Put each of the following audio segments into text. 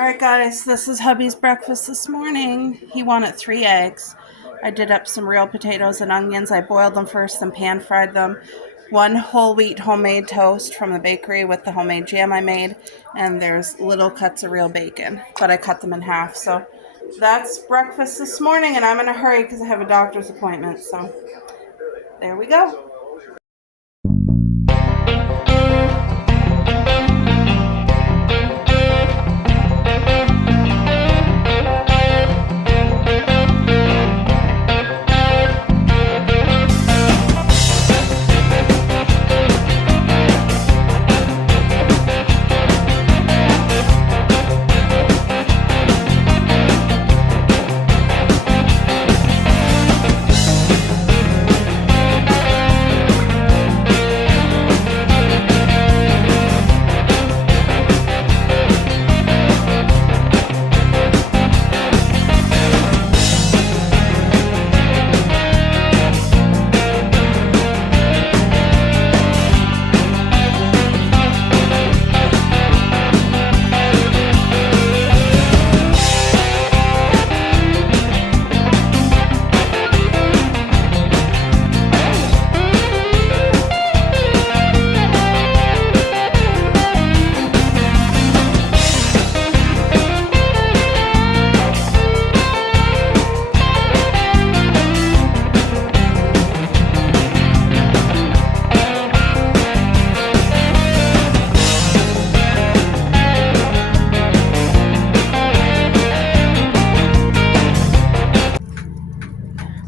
Alright guys, this is hubby's breakfast this morning. He wanted 3 eggs. I did up some real potatoes and onions. I boiled them first and pan fried them. 1 whole wheat homemade toast from the bakery with the homemade jam I made. And there's little cuts of real bacon, but I cut them in half. So that's breakfast this morning, and I'm in a hurry because I have a doctor's appointment. So there we go.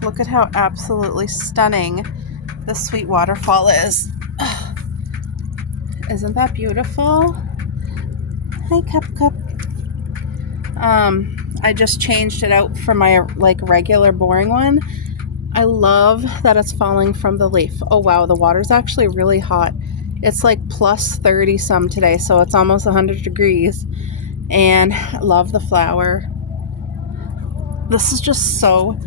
Look at how absolutely stunning the sweet waterfall is. Isn't that beautiful? Hi, Cup. I just changed it out for my regular boring one. I love that it's falling from the leaf. Oh wow, the water's actually really hot. It's like plus 30 some today, so it's almost 100 degrees. And I love the flower. This is just so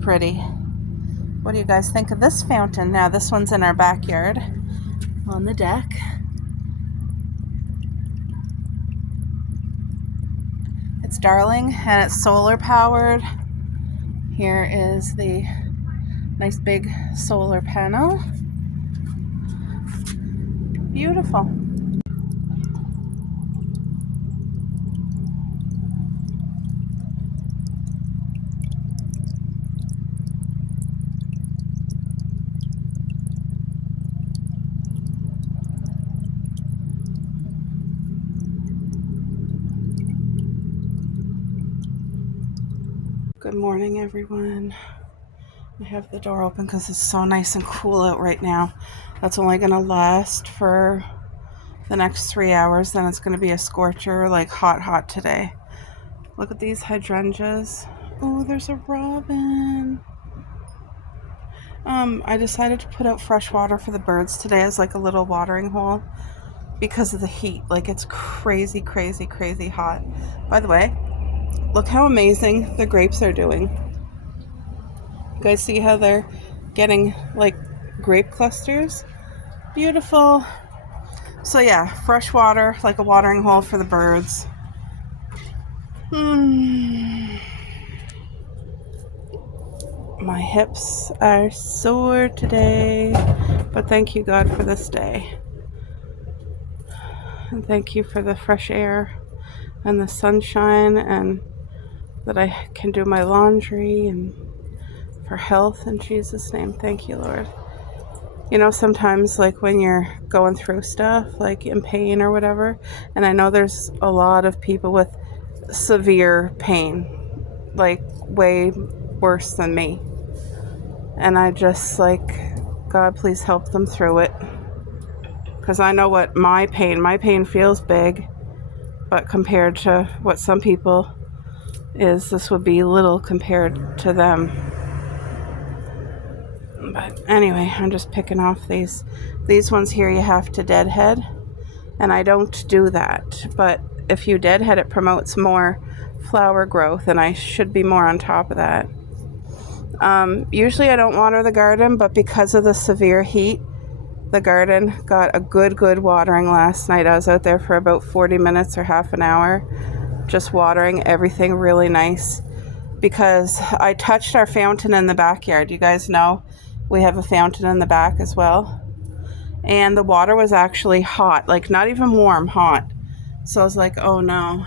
pretty. What do you guys think of this fountain? Now this one's in our backyard on the deck. It's darling and it's solar powered. Here is the nice big solar panel. Beautiful. Good morning, everyone. I have the door open because it's so nice and cool out right now. That's only going to last for the next 3 hours. Then it's going to be a scorcher, like hot today. Look at these hydrangeas. Oh, there's a robin. I decided to put out fresh water for the birds today as like a little watering hole because of the heat. Like it's crazy hot. By the way, look how amazing the grapes are doing. You guys see how they're getting like grape clusters? Beautiful. So yeah, fresh water, like a watering hole for the birds. My hips are sore today, but thank you, God, for this day. And thank you for the fresh air and the sunshine, and that I can do my laundry, and for health in Jesus' name. Thank you, Lord. You know, sometimes like when you're going through stuff like in pain or whatever, and I know there's a lot of people with severe pain, like way worse than me, and I just like, God, please help them through it, because I know what my pain feels big, but compared to what some people is, this would be little compared to them. But anyway, I'm just picking off these ones here. You have to deadhead, and I don't do that, but if you deadhead, it promotes more flower growth, and I should be more on top of that. Usually I don't water the garden, but because of the severe heat, The garden got a good watering last night. I was out there for about 40 minutes or half an hour just watering everything really nice because I touched our fountain in the backyard. You guys know we have a fountain in the back as well. And the water was actually hot, like not even warm, hot. So I was like, oh no.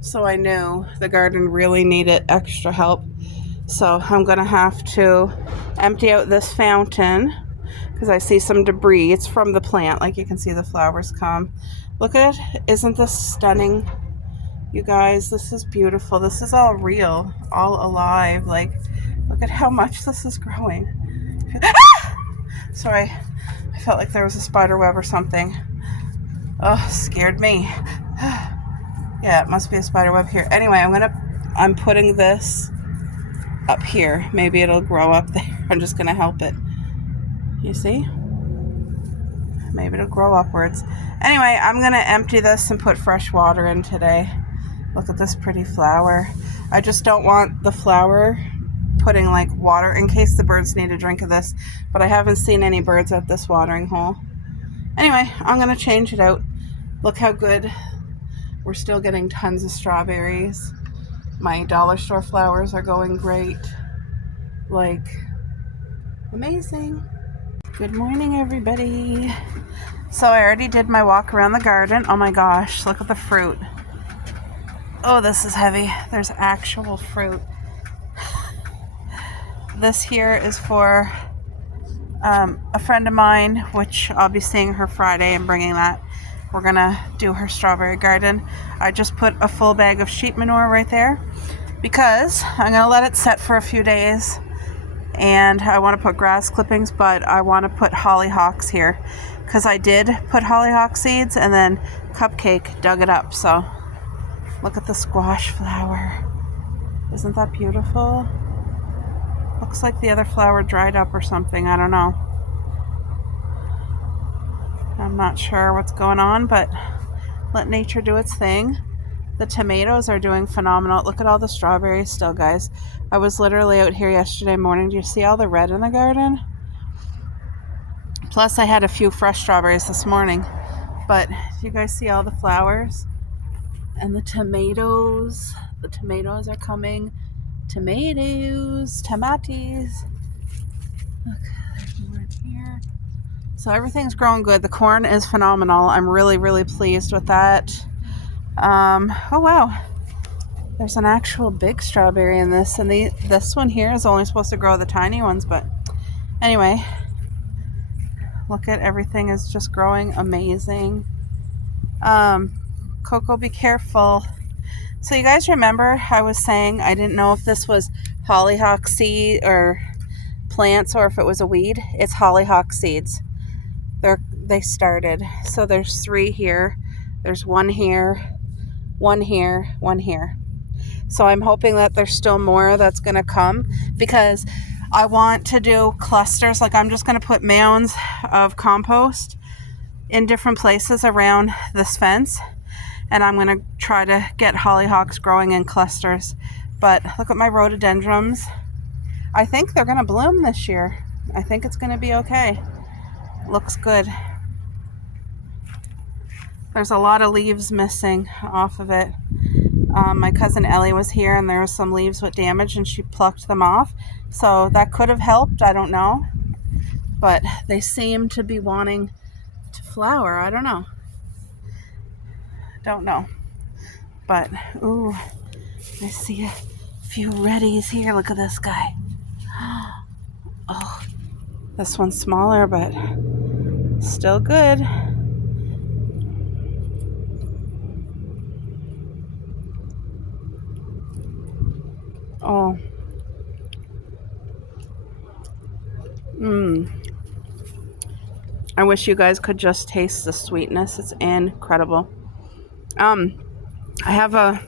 So I knew the garden really needed extra help. So I'm going to have to empty out this fountain because I see some debris. It's from the plant. Like you can see the flowers come. Look at it. Isn't this stunning? You guys, this is beautiful. This is all real, all alive. Like, look at how much this is growing. Sorry, I felt like there was a spider web or something. Oh, scared me. Yeah, it must be a spider web here. Anyway, I'm putting this up here. Maybe it'll grow up there. I'm just gonna help it. You see? Maybe it'll grow upwards. Anyway, I'm gonna empty this and put fresh water in today. Look at this pretty flower. I just don't want the flower putting like water in case the birds need a drink of this, but I haven't seen any birds at this watering hole. Anyway, I'm gonna change it out. Look how good. We're still getting tons of strawberries. My dollar store flowers are going great. Like, amazing. Good morning, everybody. So I already did my walk around the garden. Oh my gosh, look at the fruit. Oh, this is heavy. There's actual fruit. This here is for a friend of mine, which I'll be seeing her Friday and bringing that. We're gonna do her strawberry garden. I just put a full bag of sheep manure right there because I'm gonna let it set for a few days, and I want to put grass clippings, but I want to put hollyhocks here because I did put hollyhock seeds and then Cupcake dug it up. So look at the squash flower. Isn't that beautiful? Looks like the other flower dried up or something. I don't know. I'm not sure what's going on, but let nature do its thing. The tomatoes are doing phenomenal. Look at all the strawberries still, guys. I was literally out here yesterday morning. Do you see all the red in the garden? Plus, I had a few fresh strawberries this morning. But do you guys see all the flowers? And the tomatoes. The tomatoes are coming. Tomatoes. Tomates. Look, there's more in here. So everything's growing good. The corn is phenomenal. I'm really pleased with that. Oh wow. There's an actual big strawberry in this, and this one here is only supposed to grow the tiny ones, but anyway, look at everything is just growing amazing. Coco, be careful. So you guys remember I was saying I didn't know if this was hollyhock seed or plants or if it was a weed. It's hollyhock seeds. They started. So there's 3 here. There's 1 here, 1 here, 1 here. So I'm hoping that there's still more that's going to come because I want to do clusters. Like I'm just going to put mounds of compost in different places around this fence. And I'm going to try to get hollyhocks growing in clusters. But look at my rhododendrons. I think they're going to bloom this year. I think it's going to be okay. Looks good. There's a lot of leaves missing off of it. My cousin Ellie was here and there were some leaves with damage and she plucked them off. So that could have helped, I don't know. But they seem to be wanting to flower, I don't know. Don't know. But, ooh, I see a few reddies here. Look at this guy. Oh, this one's smaller, but still good. Oh. I wish you guys could just taste the sweetness. It's incredible. I have a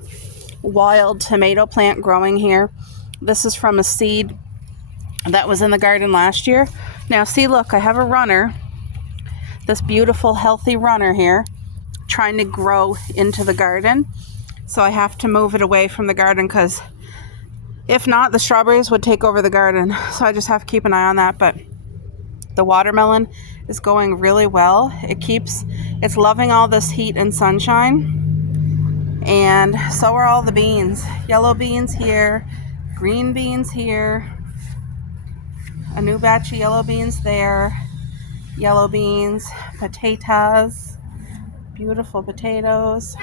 wild tomato plant growing here. This is from a seed that was in the garden last year. Now see, look, I have a runner, this beautiful healthy runner here, trying to grow into the garden. So I have to move it away from the garden because if not, the strawberries would take over the garden. So I just have to keep an eye on that. But The watermelon is going really well. It's loving all this heat and sunshine. And so are all the beans. Yellow beans here, green beans here, a new batch of yellow beans there, yellow beans, potatoes, beautiful potatoes.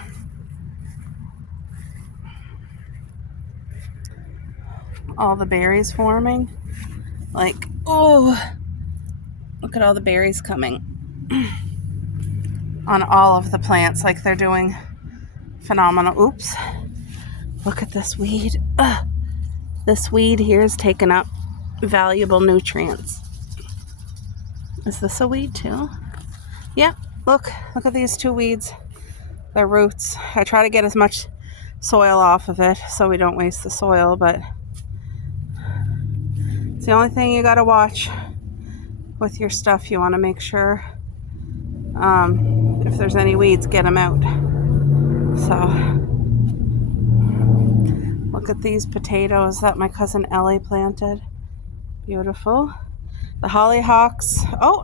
All the berries forming. Like, oh, look at all the berries coming on all of the plants. Like, they're doing phenomenal. Oops. Look at this weed. This weed here is taking up valuable nutrients. Is this a weed too? Yeah, look at these two weeds. They're roots. I try to get as much soil off of it so we don't waste the soil, but it's the only thing you gotta watch with your stuff. You want to make sure if there's any weeds, get them out. So look at these potatoes that my cousin Ellie planted. Beautiful. The hollyhocks. Oh,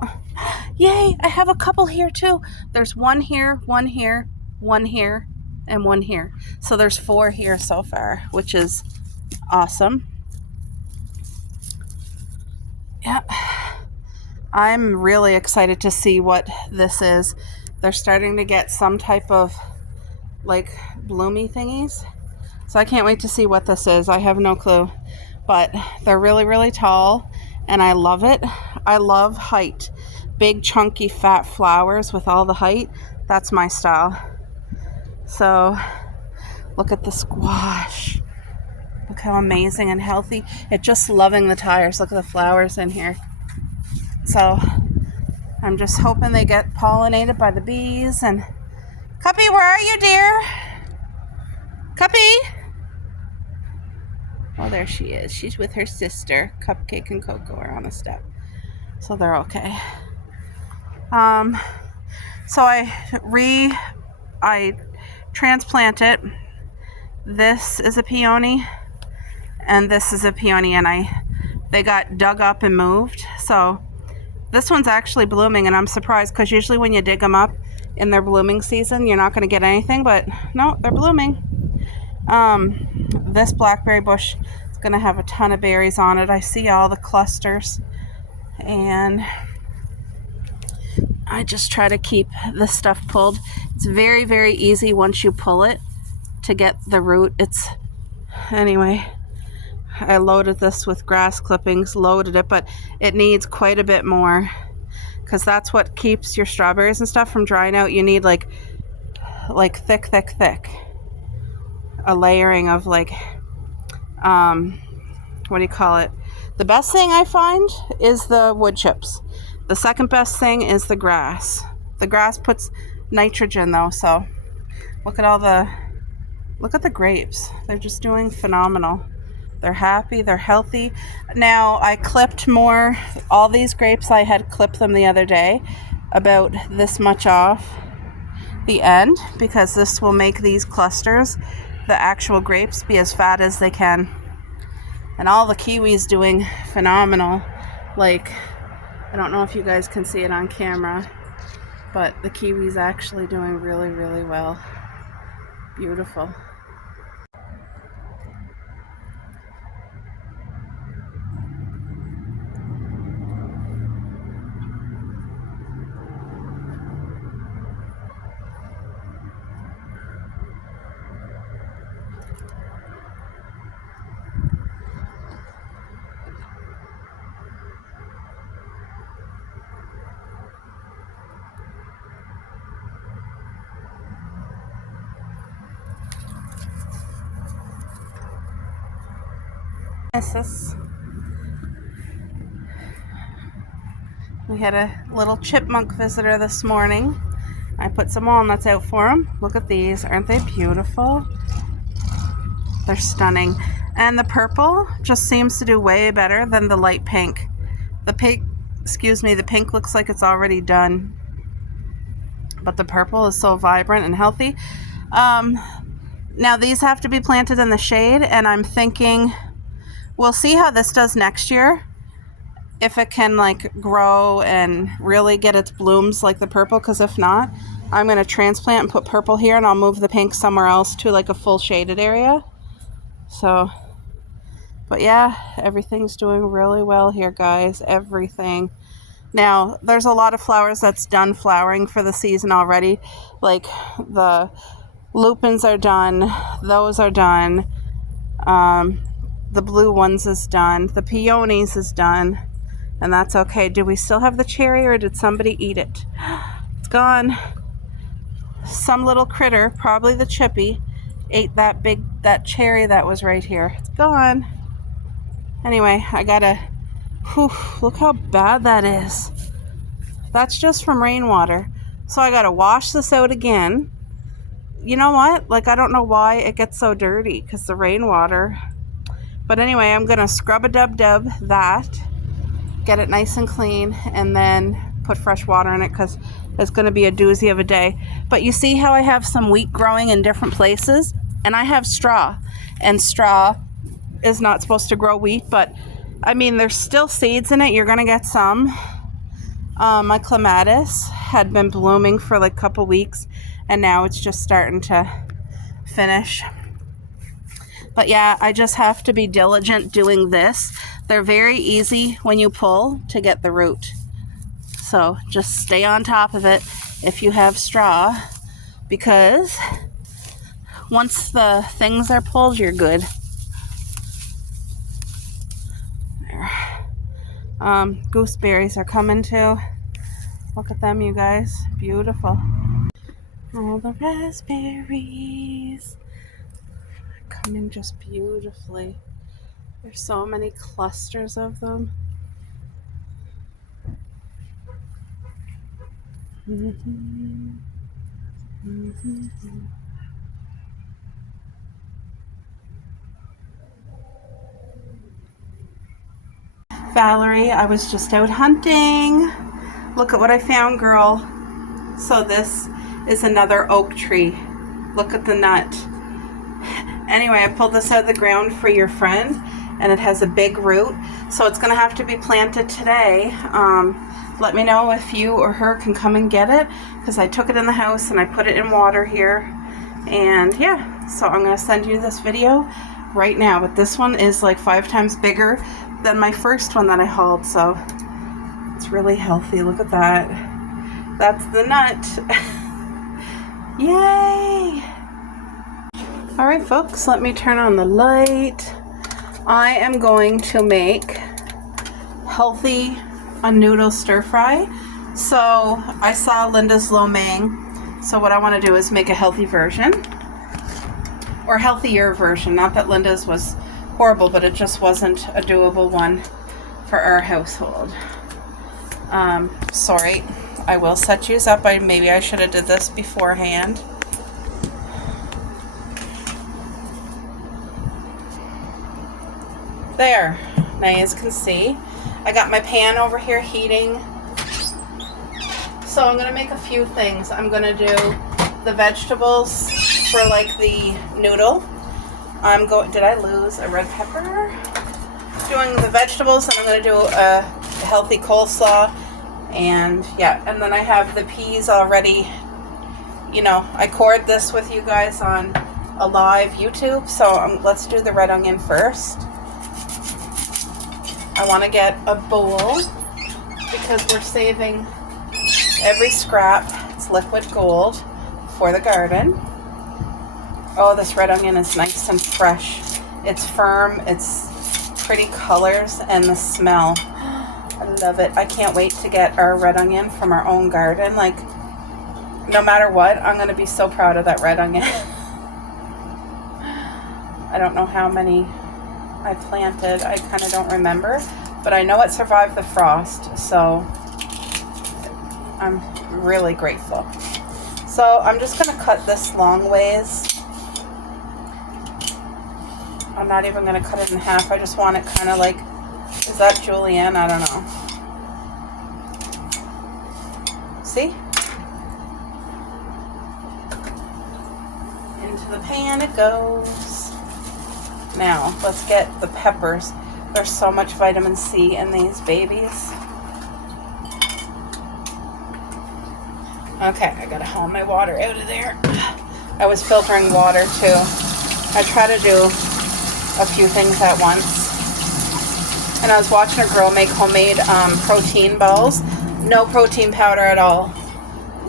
yay, I have a couple here too. There's one here, one here, one here, and one here. So there's 4 here so far, which is awesome. Yeah. I'm really excited to see what this is. They're starting to get some type of like bloomy thingies. So I can't wait to see what this is. I have no clue. But they're really, really tall and I love it. I love height. Big, chunky, fat flowers with all the height. That's my style. So look at the squash. Look how amazing and healthy. It's just loving the tires. Look at the flowers in here. So I'm just hoping they get pollinated by the bees. And Cuppy, where are you, dear? Cuppy? Oh, there she is. She's with her sister. Cupcake and Coco are on the step. So they're okay. So I transplant it. This is a peony and this is a peony, and they got dug up and moved. So this one's actually blooming, and I'm surprised because usually when you dig them up in their blooming season, you're not going to get anything, but no, they're blooming. This blackberry bush is going to have a ton of berries on it. I see all the clusters, and I just try to keep this stuff pulled. It's very, very easy once you pull it to get the root. Anyway, I loaded this with grass clippings, loaded it, but it needs quite a bit more because that's what keeps your strawberries and stuff from drying out. You need like thick, thick, thick. A layering of like, what do you call it? The best thing I find is the wood chips. The second best thing is the grass. The grass puts nitrogen though, so look at the grapes. They're just doing phenomenal. They're happy, they're healthy. Now I clipped more. All these grapes, I had clipped them the other day about this much off the end because this will make these clusters, the actual grapes, be as fat as they can. And all the kiwis doing phenomenal. Like, I don't know if you guys can see it on camera, but the kiwi's actually doing really, really well. Beautiful. We had a little chipmunk visitor this morning. I put some walnuts out for him. Look at these. Aren't they beautiful? They're stunning. And the purple just seems to do way better than the light pink. The pink looks like it's already done. But the purple is so vibrant and healthy. Now these have to be planted in the shade, and I'm thinking we'll see how this does next year. if it can like grow and really get its blooms like the purple, because if not, I'm going to transplant and put purple here, and I'll move the pink somewhere else to like a full shaded area. So, but yeah, everything's doing really well here, guys. Everything. Now, there's a lot of flowers that's done flowering for the season already. Like the lupins are done. Those are done. The blue ones is done. The peonies is done. And that's okay. Do we still have the cherry, or did somebody eat it? It's gone. Some little critter, probably the chippy, ate that cherry that was right here. It's gone. Anyway, I gotta, look how bad that is. That's just from rainwater. So I gotta wash this out again. You know what? Like, I don't know why it gets so dirty, because the rainwater. But anyway, I'm gonna scrub-a-dub-dub that, get it nice and clean, and then put fresh water in it, because it's going to be a doozy of a day. But you see how I have some wheat growing in different places, and I have straw, and straw is not supposed to grow wheat, but I mean, there's still seeds in it. You're going to get some. My clematis had been blooming for like a couple weeks, and now it's just starting to finish. But yeah, I just have to be diligent doing this. They're very easy when you pull to get the root. So just stay on top of it if you have straw, because once the things are pulled, you're good. There. Gooseberries are coming too. Look at them, you guys. Beautiful. All the raspberries are coming just beautifully. There's so many clusters of them. Valerie, I was just out hunting. Look at what I found, girl. So this is another oak tree. Look at the nut. Anyway, I pulled this out of the ground for your friend, and it has a big root. So it's gonna have to be planted today. Let me know if you or her can come and get it, because I took it in the house and I put it in water here. And yeah, so I'm gonna send you this video right now. But this one is like 5 times bigger than my first one that I hauled, so it's really healthy. Look at that. That's the nut. Yay! All right, folks, let me turn on the light. I am going to make healthy a noodle stir fry. So I saw Linda's lo mein. So what I want to do is make a healthy version, or healthier version. Not that Linda's was horrible, but it just wasn't a doable one for our household. Sorry, I will set yous up. Maybe I should have did this beforehand. There, now you can see I got my pan over here heating. So I'm gonna make a few things. I'm gonna do the vegetables for like the noodle. Did I lose a red pepper? Doing the vegetables, and I'm gonna do a healthy coleslaw, and yeah, and then I have the peas already. You know, I cored this with you guys on a live YouTube, so let's do the red onion first. I want to get a bowl because we're saving every scrap. It's liquid gold for the garden. Oh, this red onion is nice and fresh. It's firm, it's pretty colors, and the smell. I love it. I can't wait to get our red onion from our own garden. Like, no matter what, I'm going to be so proud of that red onion. I don't know how many I planted. I kind of don't remember, but I know it survived the frost, so I'm really grateful. So I'm just going to cut this long ways. I'm not even going to cut it in half. I just want it kind of like, is that julienne? I don't know. See? Into the pan it goes. Now, let's get the peppers. There's so much vitamin C in these babies. Okay, I gotta haul my water out of there. I was filtering water too. I try to do a few things at once. And I was watching a girl make homemade protein balls. No protein powder at all.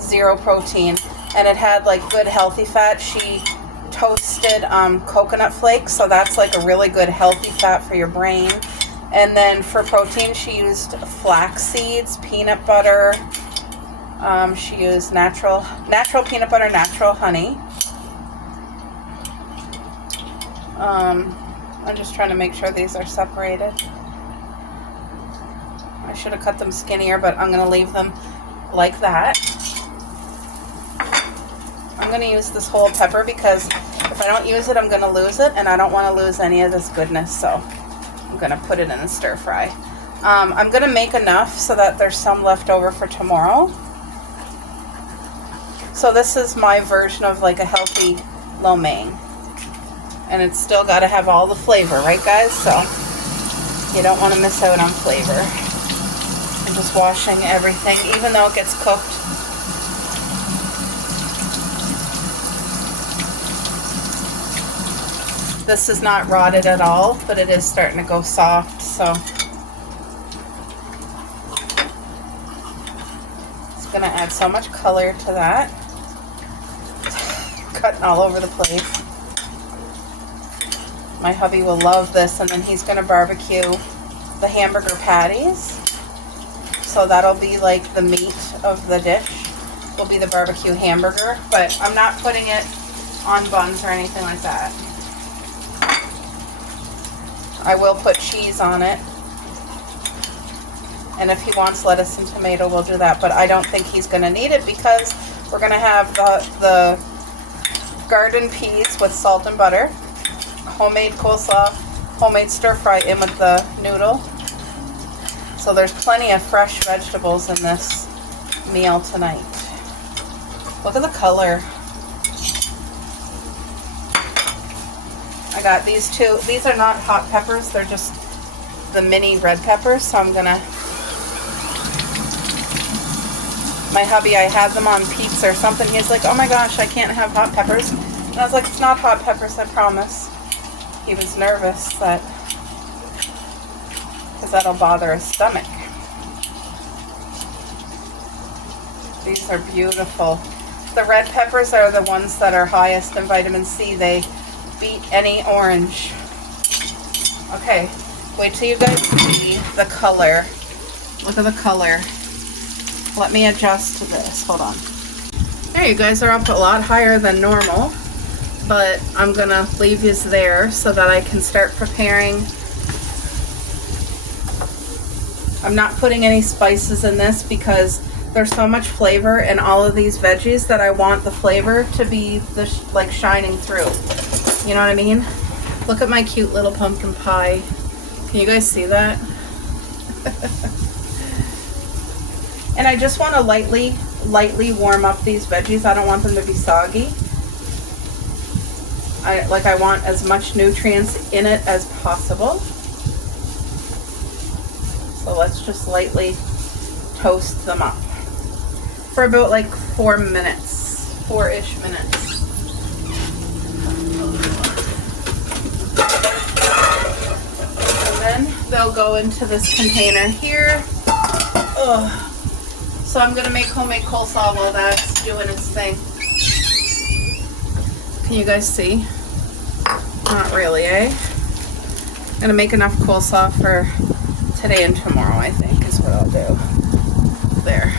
0 protein. And it had like good healthy fat. She toasted coconut flakes, so that's like a really good healthy fat for your brain. And then for protein, she used flax seeds, peanut butter. She used natural peanut butter, natural honey. I'm just trying to make sure these are separated. I should have cut them skinnier, but I'm going to leave them like that. I'm going to use this whole pepper because if I don't use it, I'm going to lose it, and I don't want to lose any of this goodness, so I'm going to put it in a stir fry. I'm going to make enough so that there's some left over for tomorrow. So this is my version of like a healthy lo mein. And it's still got to have all the flavor, right guys? So you don't want to miss out on flavor. I'm just washing everything, even though it gets cooked. This is not rotted at all, but it is starting to go soft, so it's going to add so much color to that. Cutting all over the place. My hubby will love this, and then he's going to barbecue the hamburger patties. So that'll be like the meat of the dish, will be the barbecue hamburger, but I'm not putting it on buns or anything like that. I will put cheese on it, and if he wants lettuce and tomato, we'll do that, but I don't think he's going to need it because we're going to have the garden peas with salt and butter, homemade coleslaw, homemade stir fry in with the noodle. So there's plenty of fresh vegetables in this meal tonight. Look at the color. I got these two. These are not hot peppers. They're just the mini red peppers. So I'm gonna, my hubby, I had them on pizza or something. He's like, oh my gosh, I can't have hot peppers. And I was like, it's not hot peppers, I promise. He was nervous that, because that'll bother his stomach. These are beautiful. The red peppers are the ones that are highest in vitamin C. They beat any orange. Okay, wait till you guys see the color. Look at the color. Let me adjust to this. Hold on. There, you guys are up a lot higher than normal, but I'm gonna leave you there so that I can start preparing. I'm not putting any spices in this because there's so much flavor in all of these veggies that I want the flavor to be like shining through. You know what I mean? Look at my cute little pumpkin pie. Can you guys see that? And I just want to lightly warm up these veggies. I don't want them to be soggy. I want as much nutrients in it as possible. So let's just lightly toast them up for about like 4 minutes, 4-ish minutes. And then they'll go into this container here. Ugh. So I'm gonna make homemade coleslaw while that's doing its thing. Can you guys see? Not really, eh? I'm gonna make enough coleslaw for today and tomorrow, I think, is what I'll do. There.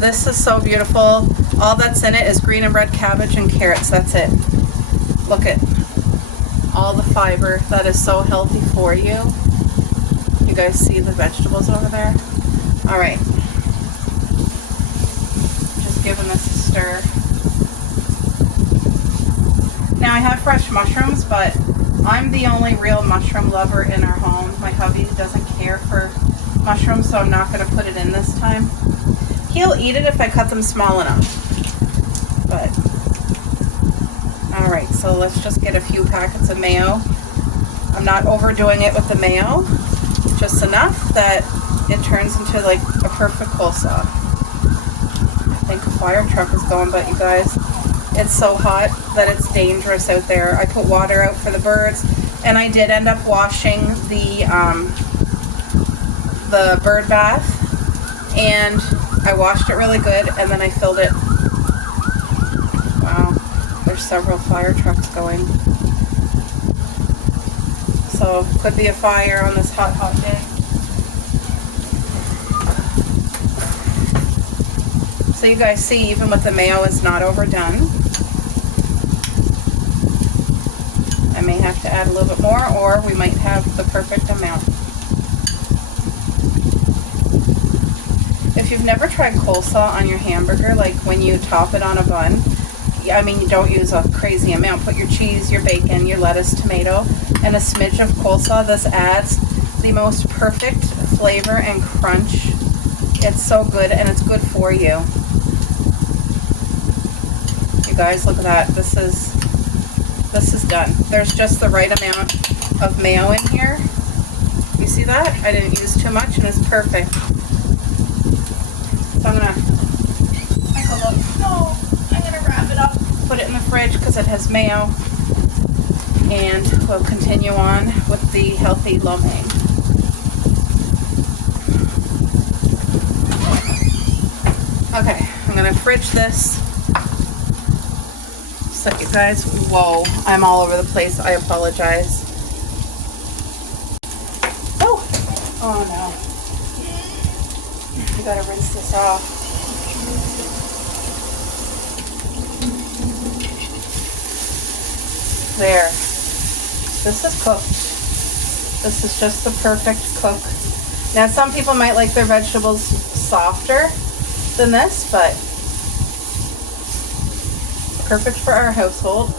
This is so beautiful. All that's in it is green and red cabbage and carrots. That's it. Look at all the fiber. That is so healthy for you. You guys see the vegetables over there? All right. Just giving this a stir. Now I have fresh mushrooms, but I'm the only real mushroom lover in our home. My hubby doesn't care for mushrooms, so I'm not going to put it in this time. He'll eat it if I cut them small enough. But so let's just get a few packets of mayo. I'm not overdoing it with the mayo, just enough that it turns into like a perfect coleslaw. I think a fire truck is going, but you guys, it's so hot that it's dangerous out there. I put water out for the birds, and I did end up washing the bird bath, and I washed it really good, and then I filled it. Wow, there's several fire trucks going. So could be a fire on this hot, hot day. So you guys see, even with the mayo, it's not overdone. I may have to add a little bit more, or we might have the perfect amount. If you've never tried coleslaw on your hamburger, like when you top it on a bun, I mean, you don't use a crazy amount. Put your cheese, your bacon, your lettuce, tomato, and a smidge of coleslaw. This adds the most perfect flavor and crunch. It's so good, and it's good for you. You guys, look at that. This is done. There's just the right amount of mayo in here. You see that? I didn't use too much, and it's perfect. So I'm gonna wrap it up, put it in the fridge because it has mayo, and we'll continue on with the healthy lo mein. Okay, I'm gonna fridge this. So you guys, whoa, I'm all over the place. I apologize. Oh no. I gotta rinse this off. There. This is cooked. This is just the perfect cook. Now some people might like their vegetables softer than this, but perfect for our household.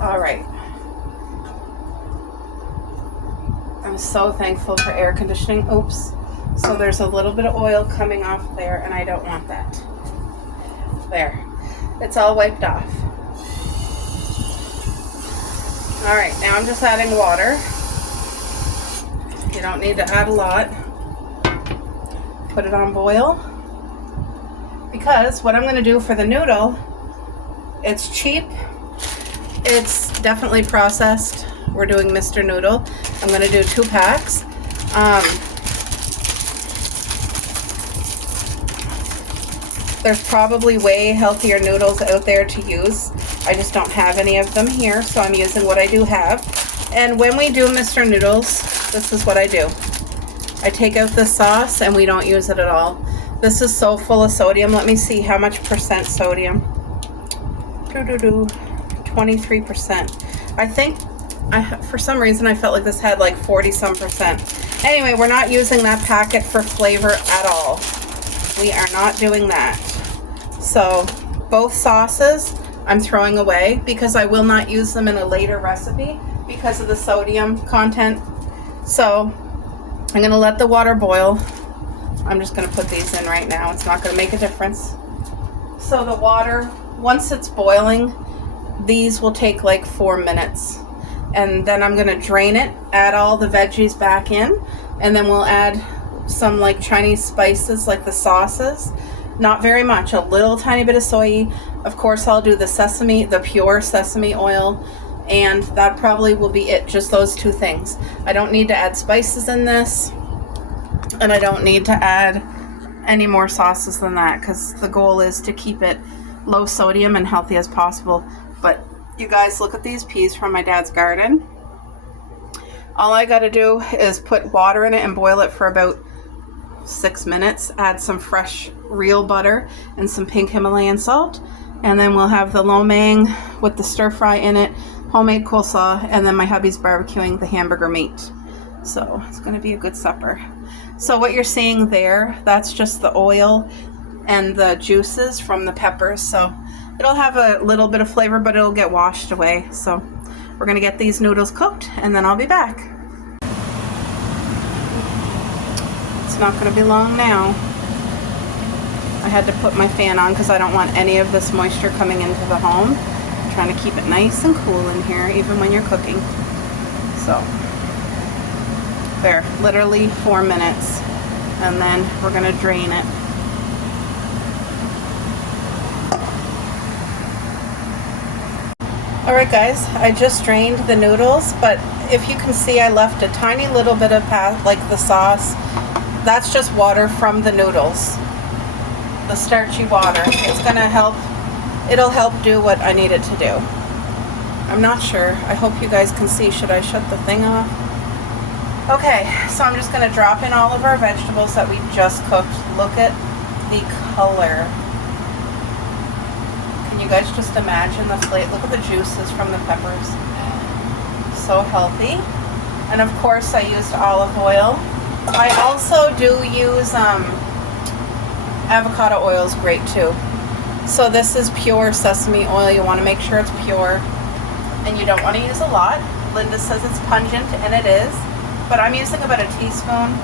All right. I'm so thankful for air conditioning. Oops. So there's a little bit of oil coming off there, and I don't want that. There. It's all wiped off. All right, now I'm just adding water. You don't need to add a lot. Put it on boil. Because what I'm going to do for the noodle, it's cheap. It's definitely processed. We're doing Mr. Noodle. I'm going to do 2 packs. There's probably way healthier noodles out there to use. I just don't have any of them here, so I'm using what I do have. And when we do Mr. Noodles, this is what I do. I take out the sauce and we don't use it at all. This is so full of sodium. Let me see how much percent sodium. 23%. I think, for some reason, I felt like this had like 40-some%. Anyway, we're not using that packet for flavor at all. We are not doing that. So both sauces I'm throwing away because I will not use them in a later recipe because of the sodium content. So I'm going to let the water boil. I'm just going to put these in right now. It's not going to make a difference. So the water, once it's boiling, these will take like 4 minutes. And then I'm going to drain it, add all the veggies back in, and then we'll add some like Chinese spices like the sauces. Not very much, a little tiny bit of soy. Of course, I'll do the sesame, the pure sesame oil, and that probably will be it, just those 2 things. I don't need to add spices in this, and I don't need to add any more sauces than that because the goal is to keep it low sodium and healthy as possible. But you guys, look at these peas from my dad's garden. All I got to do is put water in it and boil it for about 6 minutes. Add some fresh real butter and some pink Himalayan salt, and then we'll have the lo mein with the stir fry in it, homemade coleslaw, and then my hubby's barbecuing the hamburger meat. So it's going to be a good supper. So what you're seeing there, that's just the oil and the juices from the peppers. So it'll have a little bit of flavor, but it'll get washed away. So we're going to get these noodles cooked, and then I'll be back. It's not going to be long now. I had to put my fan on because I don't want any of this moisture coming into the home. I'm trying to keep it nice and cool in here, even when you're cooking. So, there, literally 4 minutes. And then we're gonna drain it. Alright guys, I just drained the noodles, but if you can see I left a tiny little bit of like the sauce. That's just water from the noodles. The starchy water. It's gonna help, it'll help do what I need it to do. I'm not sure. I hope you guys can see. Should I shut the thing off? Okay, so I'm just gonna drop in all of our vegetables that we just cooked. Look at the color. Can you guys just imagine the flavor? Look at the juices from the peppers. So healthy. And of course I used olive oil. I also do use avocado oil is great too. So this is pure sesame oil. You want to make sure it's pure. And you don't want to use a lot. Linda says it's pungent, and it is. But I'm using about a teaspoon.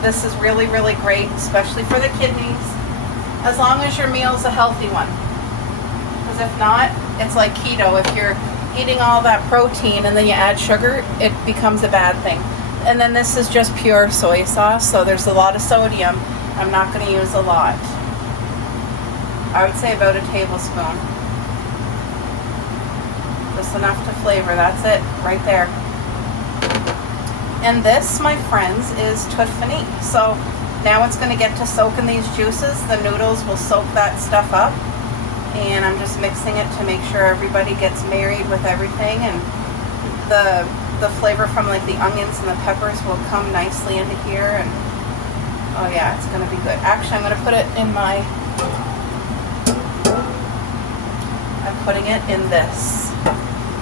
This is really, really great, especially for the kidneys. As long as your meal's a healthy one. Because if not, it's like keto. If you're eating all that protein and then you add sugar, it becomes a bad thing. And then this is just pure soy sauce, so there's a lot of sodium. I'm not going to use a lot. I would say about a tablespoon. Just enough to flavor. That's it, right there. And this, my friends, is toute fini. So now it's going to get to soak in these juices. The noodles will soak that stuff up. And I'm just mixing it to make sure everybody gets married with everything, and the flavor from like the onions and the peppers will come nicely into here. And oh yeah, it's going to be good. Actually, I'm going to put it in my, I'm putting it in this.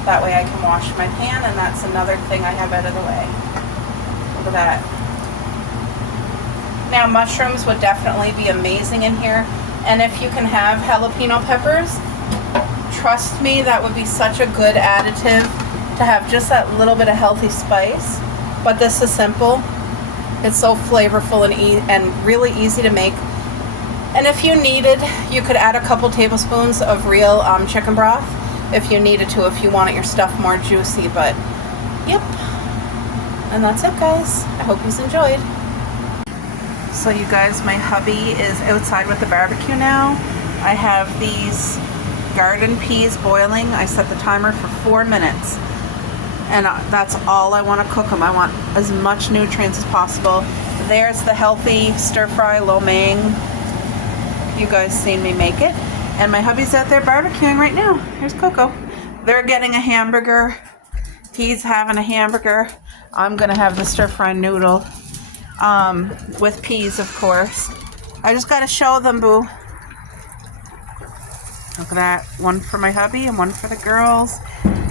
That way I can wash my pan, and that's another thing I have out of the way. Look at that. Now mushrooms would definitely be amazing in here. And if you can have jalapeno peppers, trust me, that would be such a good additive to have just that little bit of healthy spice. But this is simple. It's so flavorful and really easy to make. And if you needed, you could add a couple tablespoons of real chicken broth if you needed to, if you wanted your stuff more juicy. But yep. And that's it, guys. I hope you enjoyed. So you guys, my hubby is outside with the barbecue now. I have these garden peas boiling. I set the timer for 4 minutes. And that's all I want to cook them. I want as much nutrients as possible. There's the healthy stir-fry lo mein. You guys seen me make it. And my hubby's out there barbecuing right now. Here's Coco. They're getting a hamburger. He's having a hamburger. I'm going to have the stir-fry noodle. With peas, of course. I just got to show them, boo. Look at that. One for my hubby and one for the girls.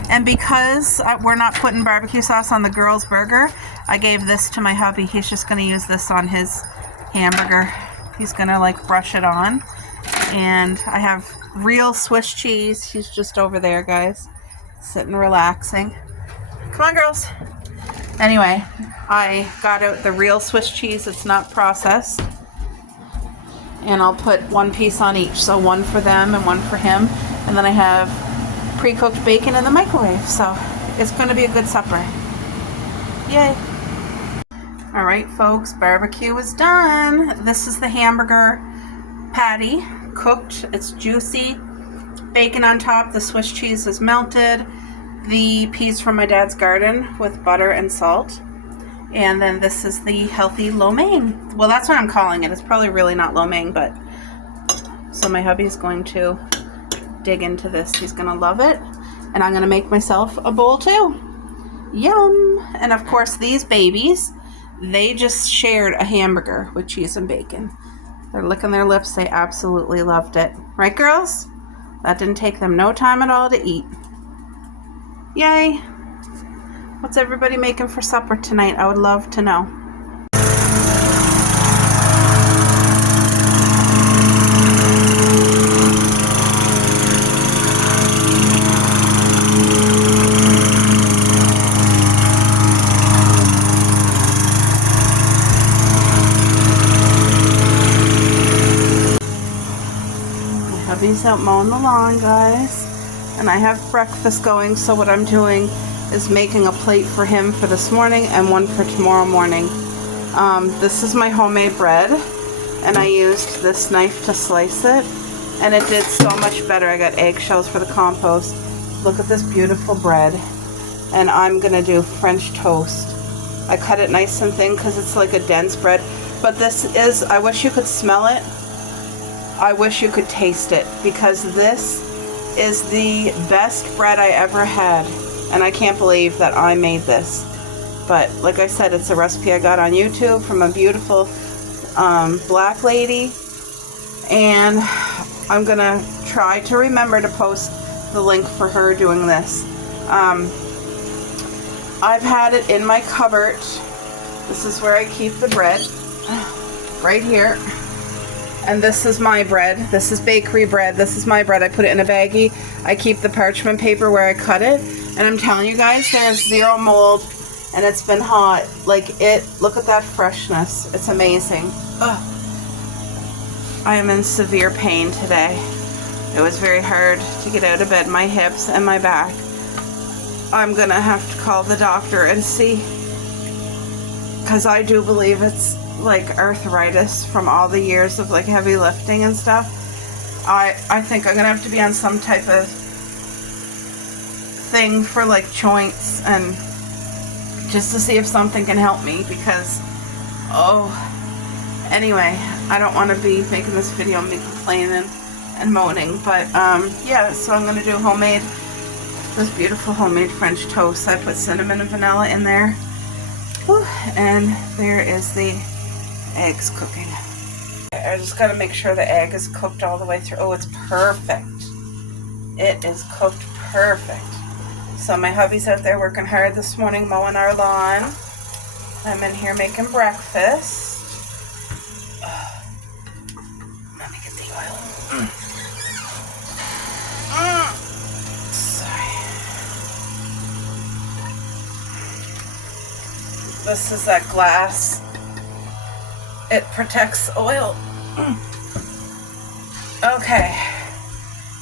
And because we're not putting barbecue sauce on the girls' burger, I gave this to my hubby. He's just going to use this on his hamburger. He's going to like brush it on. And I have real Swiss cheese. He's just over there, guys. Sitting relaxing. Come on, girls. Anyway, I got out the real Swiss cheese. It's not processed. And I'll put one piece on each. So one for them and one for him. And then I have pre-cooked bacon in the microwave. So it's going to be a good supper. Yay. All right, folks, barbecue is done. This is the hamburger patty, cooked. It's juicy. Bacon on top. The Swiss cheese is melted. The peas from my dad's garden with butter and salt. And then this is the healthy lo mein. Well, that's what I'm calling it. It's probably really not lo mein, but so my hubby's going to dig into this. He's going to love it. And I'm going to make myself a bowl too. Yum. And of course, these babies, they just shared a hamburger with cheese and bacon. They're licking their lips. They absolutely loved it. Right, girls? That didn't take them no time at all to eat. Yay! What's everybody making for supper tonight? I would love to know. Hubby's out mowing the lawn, guys. And I have breakfast going, so what I'm doing is making a plate for him for this morning and one for tomorrow morning. This is my homemade bread, and I used this knife to slice it, and it did so much better. I got eggshells for the compost. Look at this beautiful bread. And I'm gonna do French toast. I cut it nice and thin because it's like a dense bread. But this is, I wish you could smell it. I wish you could taste it, because this is the best bread I ever had. And I can't believe that I made this. But like I said, it's a recipe I got on YouTube from a beautiful black lady. And I'm gonna try to remember to post the link for her doing this. I've had it in my cupboard. This is where I keep the bread, right here. And this is my bread. This is bakery bread. This is my bread. I put it in a baggie. I keep the parchment paper where I cut it. And I'm telling you guys, there's zero mold, and it's been hot. Like it, look at that freshness. It's amazing. Ugh. I am in severe pain today. It was very hard to get out of bed, my hips and my back. I'm gonna have to call the doctor and see, because I do believe it's like arthritis from all the years of like heavy lifting and stuff. I think I'm gonna have to be on some type of thing for like joints, and just to see if something can help me, because anyway, I don't want to be making this video and me complaining and moaning, but yeah, so I'm gonna do this beautiful homemade French toast. I put cinnamon and vanilla in there. Whew. And there is the eggs cooking. I just got to make sure the egg is cooked all the way through. Oh, it's perfect. It is cooked perfect. So my hubby's out there working hard this morning mowing our lawn. I'm in here making breakfast. Let me get the oil. This is that glass. It protects oil. Okay.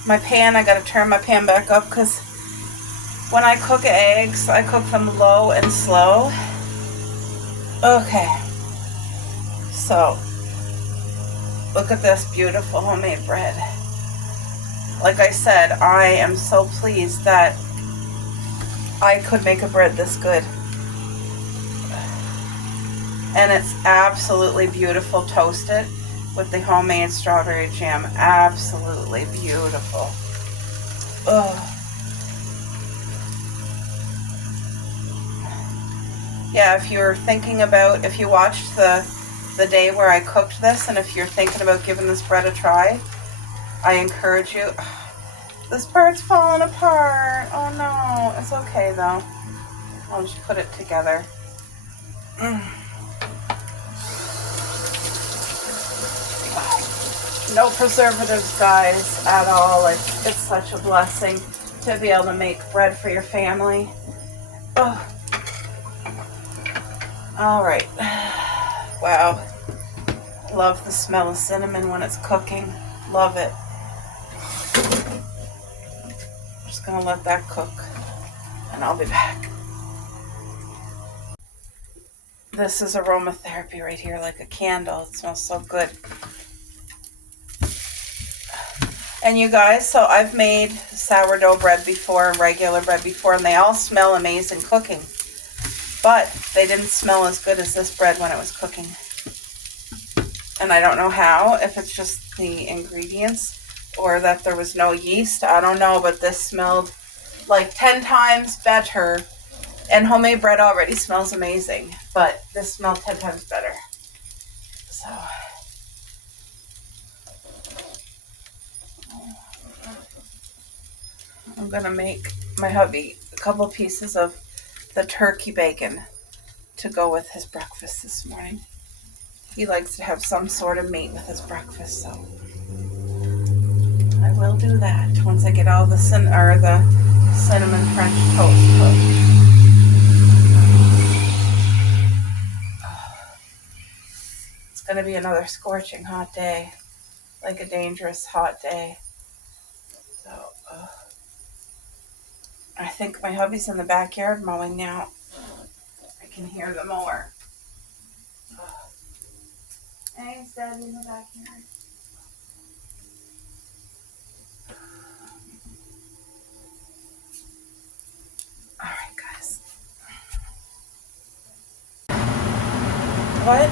My pan, I gotta turn my pan back up, because when I cook eggs, I cook them low and slow. Okay. So, look at this beautiful homemade bread. Like I said, I am so pleased that I could make a bread this good. And it's absolutely beautiful toasted with the homemade strawberry jam. Absolutely beautiful. Oh. Yeah, if you're thinking about, if you watched the day where I cooked this, and if you're thinking about giving this bread a try, I encourage you. This part's falling apart. Oh no, it's okay though. I'll just put it together. No preservatives, guys, at all. Like, it's such a blessing to be able to make bread for your family. Oh. All right. Wow. Love the smell of cinnamon when it's cooking. Love it. Just gonna let that cook, and I'll be back. This is aromatherapy right here, like a candle. It smells so good. And you guys, so I've made sourdough bread before, regular bread before, and they all smell amazing cooking. But they didn't smell as good as this bread when it was cooking. And I don't know how, if it's just the ingredients or that there was no yeast. I don't know, but this smelled like 10 times better. And homemade bread already smells amazing, but this smelled 10 times better. So... I'm going to make my hubby a couple pieces of the turkey bacon to go with his breakfast this morning. He likes to have some sort of meat with his breakfast, so I will do that once I get all the cinnamon French toast cooked. It's going to be another scorching hot day, like a dangerous hot day. So, I think my hubby's in the backyard mowing now. I can hear the mower. Hey, is Daddy in the backyard? Alright, guys. What?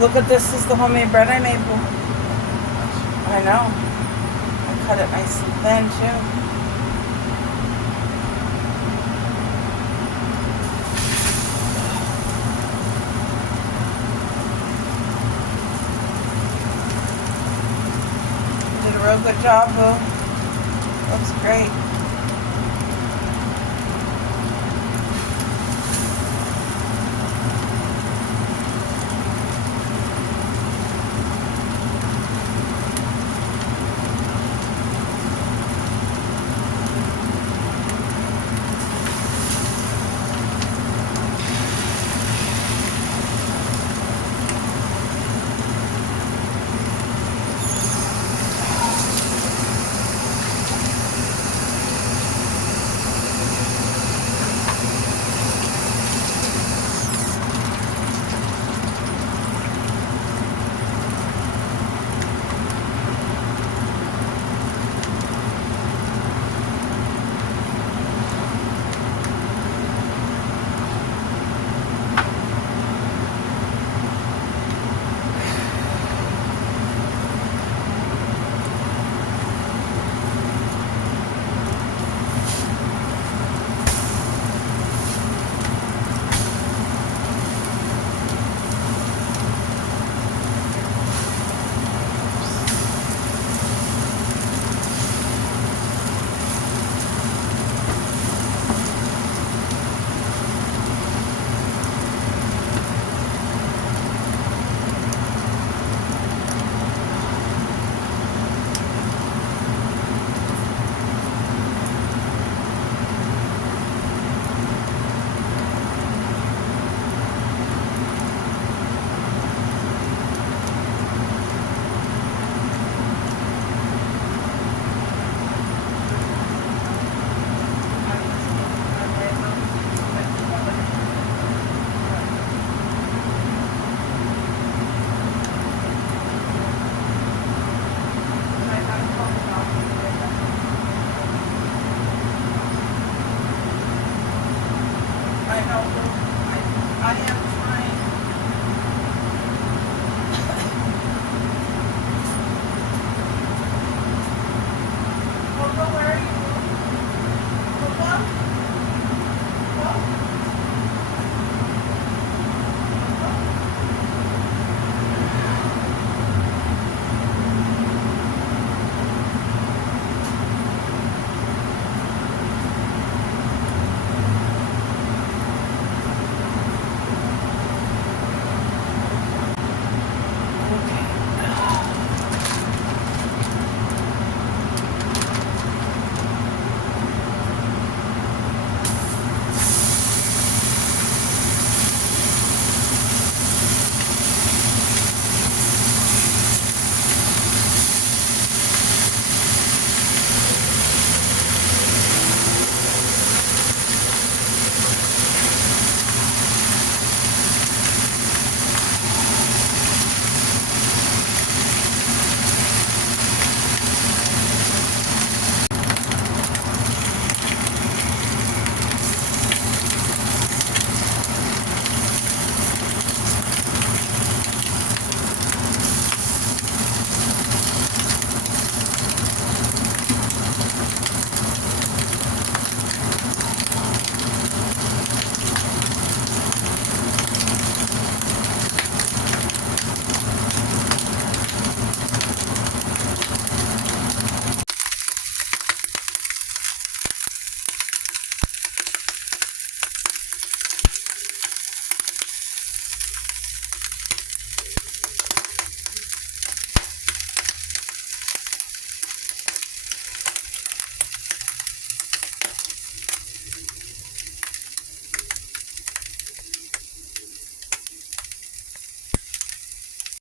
Look at this. Is the homemade bread I made. I know. I cut it nice and thin, too. Did a real good job, Boo. Looks great.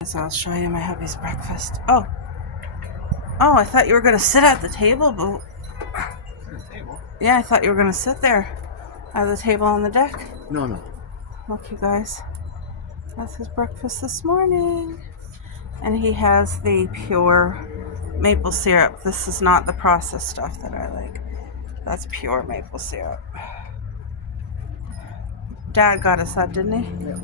So I'll show you my hubby's breakfast. Oh, I thought you were gonna sit at the table, but yeah, I thought you were gonna sit there at the table on the deck. No. Look, you guys, that's his breakfast this morning, and he has the pure maple syrup. This is not the processed stuff that I like. That's pure maple syrup. Dad got us that, didn't he? Yeah.